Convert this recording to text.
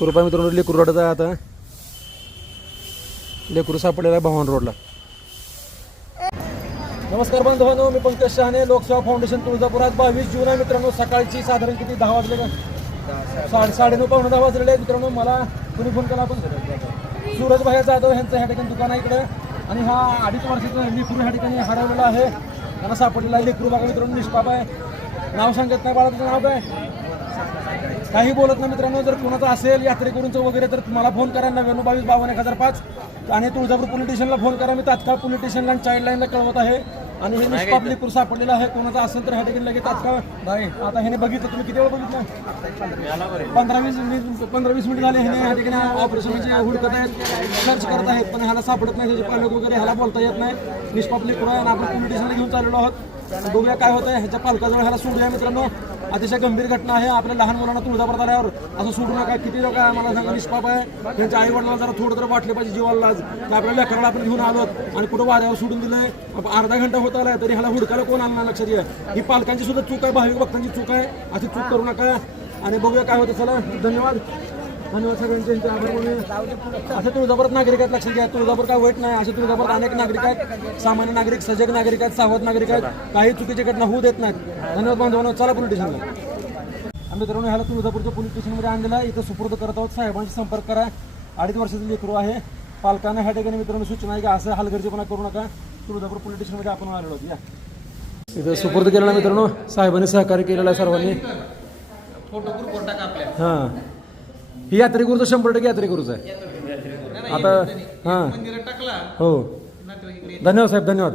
कृपा मित्रांनो लेकरू रोडच आता. लेकरू सापडलेला आहे रोडला. नमस्कार बांधवांनो मी पंकज शहाणे लोकसेवा फाउंडेशन तुळजापुरात बावीस जून आहे मित्रांनो सकाळची साधारण किती? दहा वाजले का? साडे साडेनऊ पावणे दहा वाजलेले आहेत मित्रांनो. मला कुणी फोन केला आपण. सूरज भाया जाधव यांचं ह्या ठिकाणी दुकान आहे इकडे. आणि हा अडीच वर्षाचा लेकरू ह्या ठिकाणी हरवलेला आहे. त्यांना सापडलेला आहे. लेकरू बघा मित्रांनो निष्पाप आहे. नाव सांगत नाही बाळा तुझं नाव काय? काही बोलत नाही मित्रांनो जर कोणाचं असेल यात्रेकरूंचं वगैरे तर मला फोन करा. नव्याण्णव बावीस बावन्न एक हजार पाच. आणि तुळजापूर पोलीस स्टेशनला फोन करा. मी तात्काळ पोलीस स्टेशनला आणि चाइल्ड लाईनला कळवत आहे. आणि हे निष्पाप लेकरू सापडलेलं आहे. कोणाचं असेल तर ह्या ठिकाणी लगेच तात्काळ नाही आता ह्याने बघितलं. तुम्ही किती वेळ बघितलं? पंधरा वीस मिनिट पंधरा वीस मिनिट झाले. ह्याने ह्या ठिकाणी ऑपरेशनची हुडकत आहेत. सर्च करत आहेत. पण ह्याला सापडत नाही. त्याचे पालक वगैरे ह्याला बोलता येत नाही. निष्पाप लेकरू आहे. आणि आपण पोलीस स्टेशनला घेऊन चाललेलो आहोत. बघूया काय होतं ह्याच्या पालकाजवळ ह्याला सोडूया मित्रांनो. अतिशय गंभीर घटना आहे. आपल्या लहान मुलांना तुळजापूर आल्यावर असं सोडू नका. किती लोक आहे मला सांगा निष्पाप आहे. त्यांच्या आई वडिलांना जरा थोडं तर वाटले पाहिजे जीवाला लाज की आपल्या लेकराला आपण घेऊन आलो आणि कुठं वाऱ्यावर सोडून दिलंय. अर्धा घंटा होत आलाय तरी ह्याला हुडकायला कोण आलं नाही लक्षात घ्या. ही पालकांची सुद्धा चूक आहे भाविक भक्तांची चूक आहे. अशी चूक करू नका. आणि बघूया काय होतं. चला धन्यवाद. धन्यवाद सगळ्यांचे यांचे आभार मानूया असे तुळजापूरात नागरिक आहेत लक्षात घ्या. तुळजापूर काय वाईट नाही. असे तुळजापूरात अनेक नागरिक आहेत. सामान्य नागरिक सजग नागरिक आहेत सावध नागरिक आहेत. काही चुकीची घटना होऊ देत नाहीत. धन्यवाद बांधवांनो. चला पोलीस स्टेशनला. आम्ही मित्रांनो ह्याला तुळजापूरच्या पोलीस स्टेशनमध्ये आणलेला इथं सुपूर्द करत आहोत. साहेबांशी संपर्क करा. अडीच वर्षाचं लेकरू आहे. पालकांना ह्या ठिकाणी मित्रांनो सूचना आहे की असं हलगर्जीपणा करू नका. तुळजापूर पोलीस स्टेशनमध्ये आपण आलेलो आहोत. या. इथं सुपूर्द केलेला मित्रांनो. साहेबांनी सहकार्य केलेलं आहे सर्वांनी. फोटो आपल्या. हां ही यात्रेकरूचं शंभर टक्के यात्रेकरूच आहे. आता हां. हो. धन्यवाद साहेब धन्यवाद.